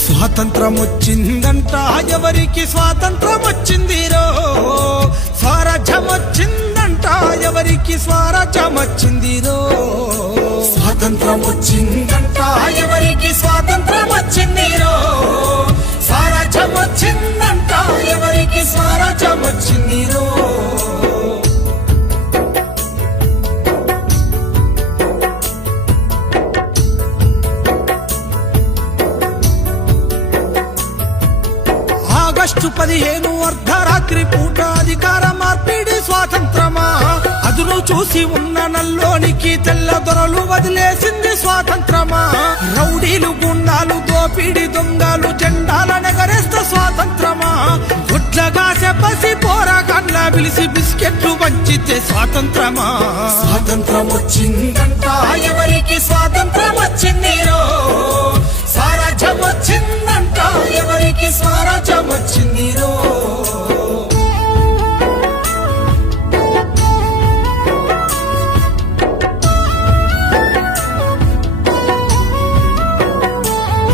స్వాతంత్రం వచ్చిందంట ఎవరికి స్వాతంత్రం వచ్చిందిరో, స్వరాజ్యం వచ్చిందంట ఎవరికి స్వరాజ్యం వచ్చిందిరో, స్వాతంత్రం వచ్చిందంట ఎవరికి స్వాతంత్రం వచ్చిందిరో, స్వరాజ్యం వచ్చిందంట ఎవరికి స్వరాజ్యం వచ్చిందిరో. ఆగస్టు 15 అర్ధరాత్రి పూట అధికార మార్పిడి స్వాతంత్రమా, అదును చూసి ఉన్న నల్లోనికి తెల్ల దొరలు వదిలేసింది స్వాతంత్రమా. రౌడీలు గుండాలు దోపిడి దొంగలు జెండాల నెగరేస్త స్వాతంత్రమా. గుడ్లగా చెప్పసి పోరాగాన్ల పిలిచి బిస్కెట్లు వంచితే స్వాతంత్రమా. స్వాతంత్రం వచ్చిందంట ఎవరికి స్వాతంత్రం వచ్చిందిరో, స్వరాజ్యం వచ్చిందంట ఎవరికి స్వరాజ్యం వచ్చిందిరో.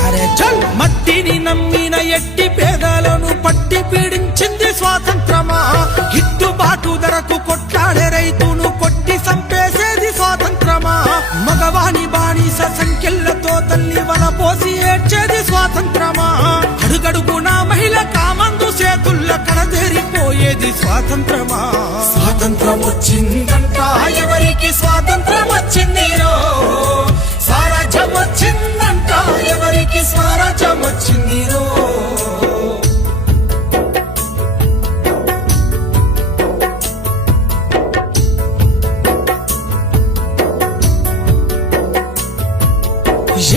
అరే చల్ మట్టిని నమ్మిన ఎట్టి పేదలను పట్టి పీడించింది స్వాతంత్రమా. గిట్టుబాటు ధరకు కొట్లాడే రైతును కొట్టి సంపేసేది స్వాతంత్రమా. మగవాణి బానిస సంఖ్యలతో తల్లి వల పోసి ఏడ్చేది స్వాతంత్రమా. అడుగడుగునా మహిళ కామందు చేతుల్ల కడదేరిపోయేది స్వాతంత్రమా. స్వాతంత్రం వచ్చిందంట ఎవరికి స్వాతంత్రం వచ్చిందిరో, స్వరాజ్యం వచ్చిందంట ఎవరికి స్వరాజ్యం వచ్చిందిరో.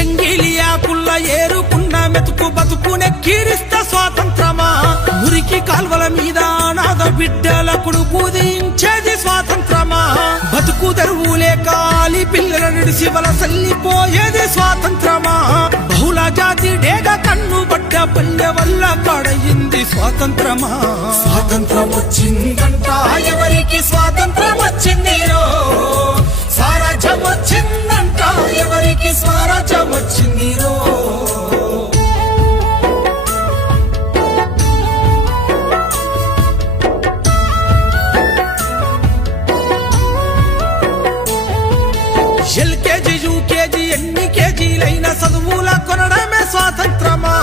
ఎంగిలియాకుల్ల ఏరుకున్న మెతుకు బతుకునే కీరిస్త స్వాతంత్రమా. మురికి కాల్వల మీద అనాథ బిడ్డలకు పూజించేది స్వాతంత్రమా. బతుకు తెరువు లేక ఆలి పిల్లల నిడిసి వలసల్లిపోయేది స్వాతంత్రమా. బహుళ జాతి డేగ కన్ను బడ్డ పల్లె వల్ల కడయింది స్వాతంత్రమా. స్వాతంత్రం వచ్చిందంట ఎవరికి స్వాతంత్రం వచ్చిందిరో, స్వరాజ్యం వచ్చిందంట ఎవరికి స్వరాజ్యం వచ్చిందిరో. ఎల్కేజీ యూకేజీ ఎన్ని కేజీలైన చదువుల కొనడమే స్వాతంత్రమా.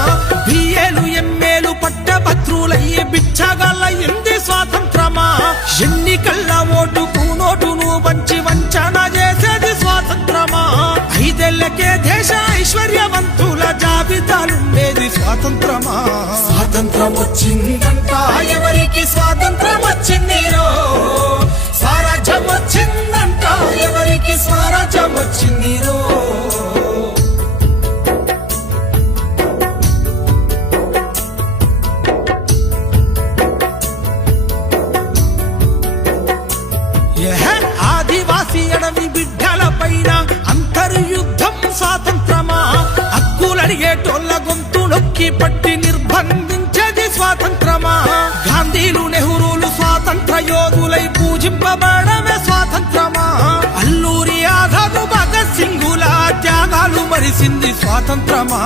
బిఏలు ఎంఏలు పట్టభద్రులయ్యి బిచ్చగాళ్ళయింది స్వాతంత్రమా. ఎన్నికల్ల ఓటుకు నోటును వంచి వంచన చేసేది స్వాతంత్రమా. 5 ఏళ్లకే దేశ ఐశ్వర్యవంతుల జాబితాలుండేది స్వాతంత్రమా. స్వాతంత్రం వచ్చిందంట ఎవరికి స్వాతంత్రం వచ్చిందిరో, స్వరాజ్యం వచ్చిందంట ఎవరికి స్వరాజ్యం వచ్చిందిరో. ఆదివాసీ అడవి బిడ్డల పైన అంతర్యుద్ధం స్వాతంత్రమా. హక్కులడిగేటోళ్ళ గొంతు నొక్కి పట్టి నిర్బంధించేది స్వాతంత్రమా. గాంధీలు నెహ్రూలు స్వాతంత్ర యోధులై పూజింపబడమే స్వాతంత్రమా. అల్లూరి ఆజాద్ భగత్ సింగుల త్యాగాలు మరిసింది స్వాతంత్రమా.